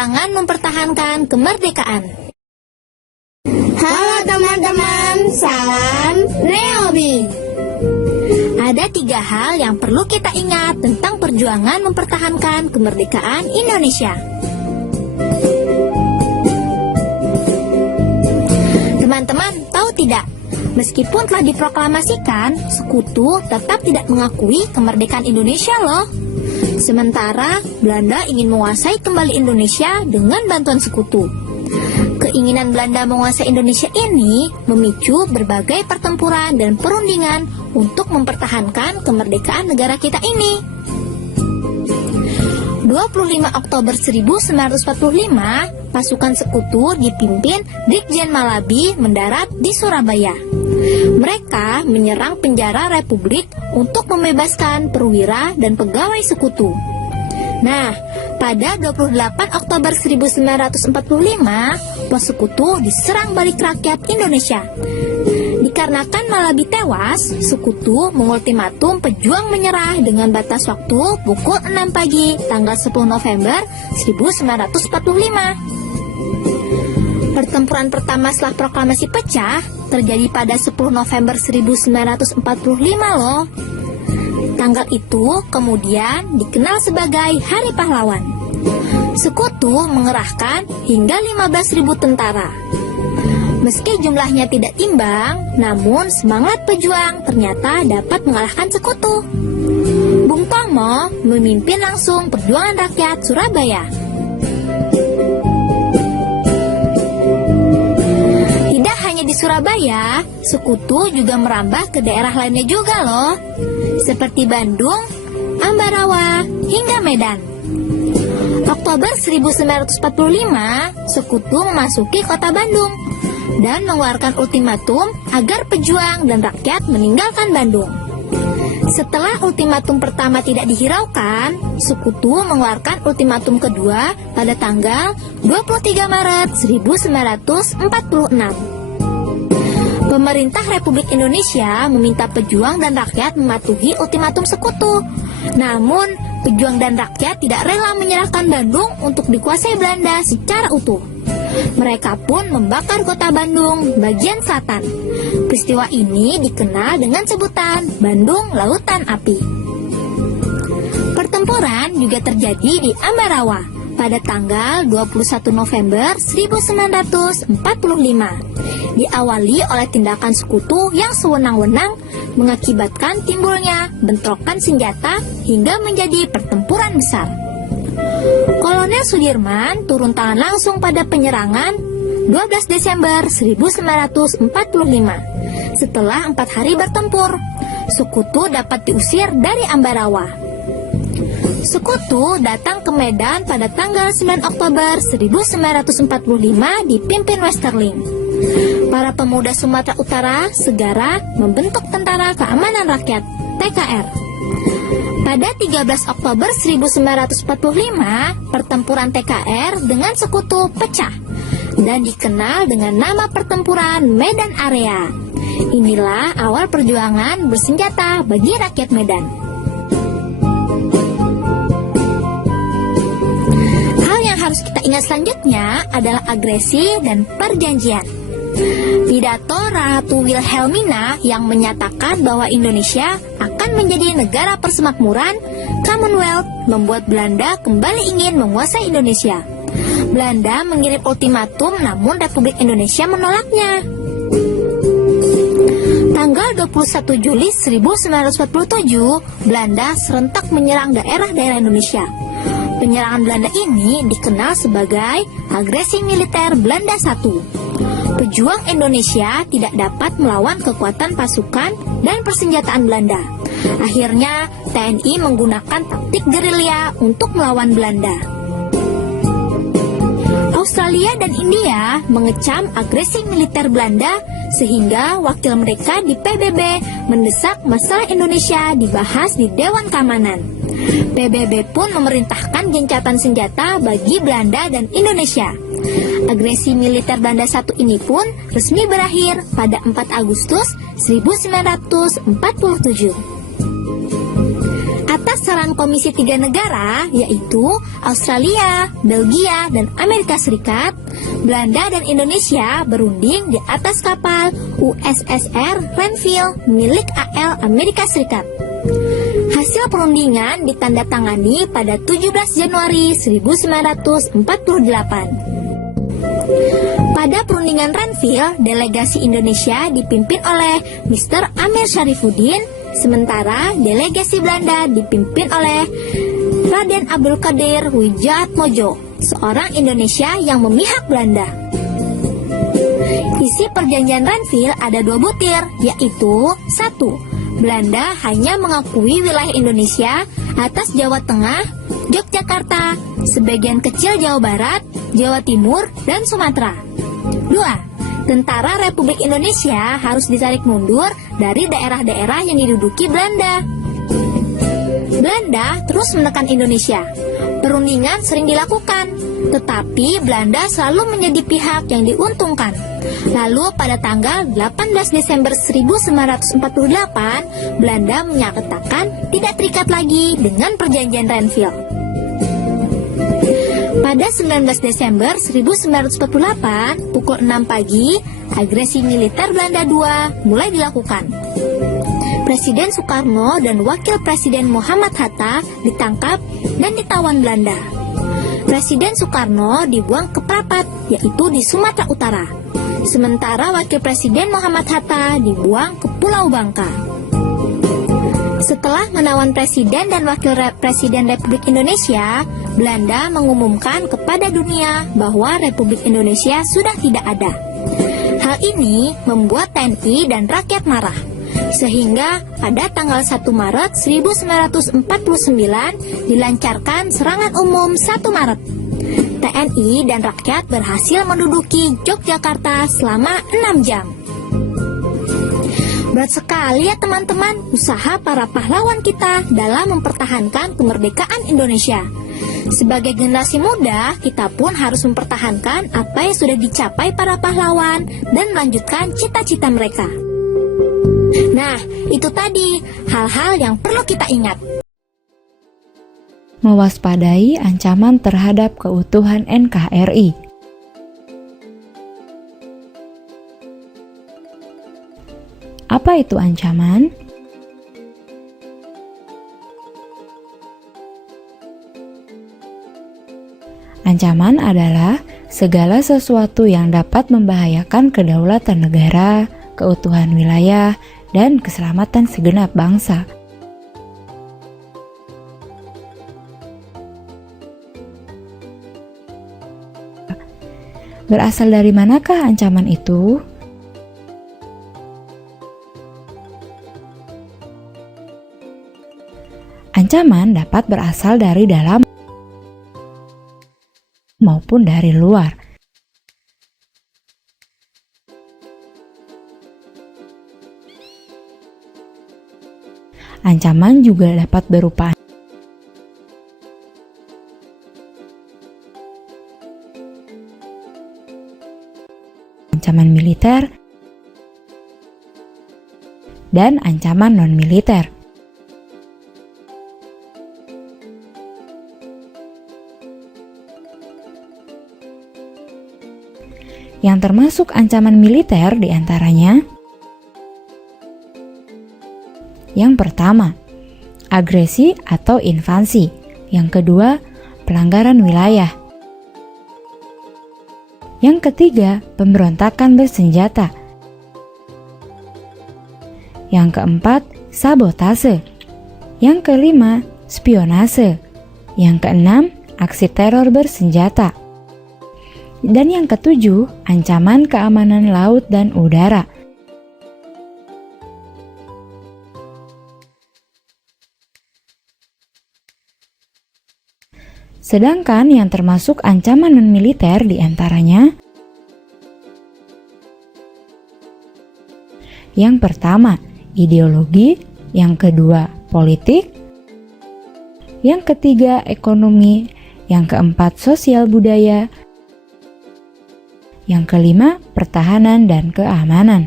perjuangan mempertahankan kemerdekaan. Halo teman-teman, salam Neobi. Ada 3 hal yang perlu kita ingat tentang perjuangan mempertahankan kemerdekaan Indonesia. Teman-teman, tahu tidak? Meskipun telah diproklamasikan, sekutu tetap tidak mengakui kemerdekaan Indonesia loh. Sementara Belanda ingin menguasai kembali Indonesia dengan bantuan sekutu. Keinginan Belanda menguasai Indonesia ini memicu berbagai pertempuran dan perundingan untuk mempertahankan kemerdekaan negara kita ini. 25 Oktober 1945, pasukan sekutu dipimpin Brigjen Malabi mendarat di Surabaya. Mereka menyerang penjara Republik untuk membebaskan perwira dan pegawai sekutu. Nah, pada 28 Oktober 1945, pos sekutu diserang balik rakyat Indonesia. Dikarenakan Malabi tewas, sekutu mengultimatum pejuang menyerah dengan batas waktu pukul 6 pagi tanggal 10 November 1945. Pertempuran pertama setelah proklamasi pecah terjadi pada 10 November 1945 loh. Tanggal itu kemudian dikenal sebagai Hari Pahlawan. Sekutu mengerahkan hingga 15.000 tentara. Meski jumlahnya tidak imbang, namun semangat pejuang ternyata dapat mengalahkan sekutu. Bung Tomo memimpin langsung perjuangan rakyat Surabaya. Tidak hanya di Surabaya, sekutu juga merambah ke daerah lainnya juga loh, seperti Bandung, Ambarawa, hingga Medan. Oktober 1945, sekutu memasuki kota Bandung dan mengeluarkan ultimatum agar pejuang dan rakyat meninggalkan Bandung. Setelah ultimatum pertama tidak dihiraukan, sekutu mengeluarkan ultimatum kedua pada tanggal 23 Maret 1946. Pemerintah Republik Indonesia meminta pejuang dan rakyat mematuhi ultimatum sekutu. Namun, pejuang dan rakyat tidak rela menyerahkan Bandung untuk dikuasai Belanda secara utuh. Mereka pun membakar kota Bandung bagian selatan. Peristiwa ini dikenal dengan sebutan Bandung Lautan Api. Pertempuran juga terjadi di Ambarawa pada tanggal 21 November 1945. Diawali oleh tindakan sekutu yang sewenang-wenang mengakibatkan timbulnya bentrokan senjata hingga menjadi pertempuran besar. Kolonel Sudirman turun tangan langsung pada penyerangan 12 Desember 1945. Setelah 4 hari bertempur, sekutu dapat diusir dari Ambarawa. Sekutu datang ke Medan pada tanggal 9 Oktober 1945 dipimpin Westerling. Para pemuda Sumatera Utara segera membentuk Tentara Keamanan Rakyat (TKR). Pada 13 Oktober 1945, pertempuran TKR dengan sekutu pecah dan dikenal dengan nama pertempuran Medan Area. Inilah awal perjuangan bersenjata bagi rakyat Medan. Hal yang harus kita ingat selanjutnya adalah agresi dan perjanjian. Pidato Ratu Wilhelmina yang menyatakan bahwa Indonesia akan menjadi negara persemakmuran Commonwealth membuat Belanda kembali ingin menguasai Indonesia. Belanda mengirim ultimatum, namun Republik Indonesia menolaknya. Tanggal 21 Juli 1947, Belanda serentak menyerang daerah-daerah Indonesia. Penyerangan Belanda ini dikenal sebagai agresi militer Belanda I. Pejuang Indonesia tidak dapat melawan kekuatan pasukan dan persenjataan Belanda. Akhirnya, TNI menggunakan taktik gerilya untuk melawan Belanda. Australia dan India mengecam agresi militer Belanda sehingga wakil mereka di PBB mendesak masalah Indonesia dibahas di Dewan Keamanan. PBB pun memerintahkan gencatan senjata bagi Belanda dan Indonesia. Agresi militer Belanda I ini pun resmi berakhir pada 4 Agustus 1947. Atas saran peran Komisi Tiga Negara, yaitu Australia, Belgia, dan Amerika Serikat, Belanda dan Indonesia berunding di atas kapal USSR Renville milik AL Amerika Serikat. Hasil perundingan ditandatangani pada 17 Januari 1948. Pada perundingan Renville, delegasi Indonesia dipimpin oleh Mr. Amir Syarifuddin, sementara delegasi Belanda dipimpin oleh Raden Abdul Qadir Wijatmoko, seorang Indonesia yang memihak Belanda. Isi perjanjian Renville ada 2 butir, yaitu 1. Belanda hanya mengakui wilayah Indonesia atas Jawa Tengah, Yogyakarta, sebagian kecil Jawa Barat, Jawa Timur, dan Sumatera. 2. Tentara Republik Indonesia harus ditarik mundur dari daerah-daerah yang diduduki Belanda. Belanda terus menekan Indonesia. Perundingan sering dilakukan, tetapi Belanda selalu menjadi pihak yang diuntungkan. Lalu pada tanggal 18 Desember 1948, Belanda menyatakan tidak terikat lagi dengan perjanjian Renville. Pada 19 Desember 1948, pukul 6 pagi, agresi militer Belanda II mulai dilakukan. Presiden Soekarno dan Wakil Presiden Muhammad Hatta ditangkap dan ditawan Belanda. Presiden Soekarno dibuang ke Prapat, yaitu di Sumatera Utara. Sementara Wakil Presiden Muhammad Hatta dibuang ke Pulau Bangka. Setelah menawan Presiden dan Wakil Presiden Republik Indonesia, Belanda mengumumkan kepada dunia bahwa Republik Indonesia sudah tidak ada. Hal ini membuat TNI dan rakyat marah, sehingga pada tanggal 1 Maret 1949 dilancarkan serangan umum 1 Maret. TNI dan rakyat berhasil menduduki Yogyakarta selama 6 jam. Berat sekali ya teman-teman usaha para pahlawan kita dalam mempertahankan kemerdekaan Indonesia. Sebagai generasi muda, kita pun harus mempertahankan apa yang sudah dicapai para pahlawan dan melanjutkan cita-cita mereka. Nah, itu tadi hal-hal yang perlu kita ingat. Mewaspadai ancaman terhadap keutuhan NKRI. Apa itu ancaman? Ancaman adalah segala sesuatu yang dapat membahayakan kedaulatan negara, keutuhan wilayah, dan keselamatan segenap bangsa. Berasal dari manakah ancaman itu? Ancaman dapat berasal dari dalam maupun dari luar. Ancaman juga dapat berupa ancaman militer dan ancaman non-militer. Yang termasuk ancaman militer diantaranya: yang pertama, agresi atau invasi. Yang kedua, pelanggaran wilayah. Yang ketiga, pemberontakan bersenjata. Yang keempat, sabotase. Yang kelima, spionase. Yang keenam, aksi teror bersenjata. Dan yang ketujuh, ancaman keamanan laut dan udara. Sedangkan yang termasuk ancaman non-militer diantaranya: yang pertama, ideologi. Yang kedua, politik. Yang ketiga, ekonomi. Yang keempat, sosial budaya. Yang kelima, pertahanan dan keamanan.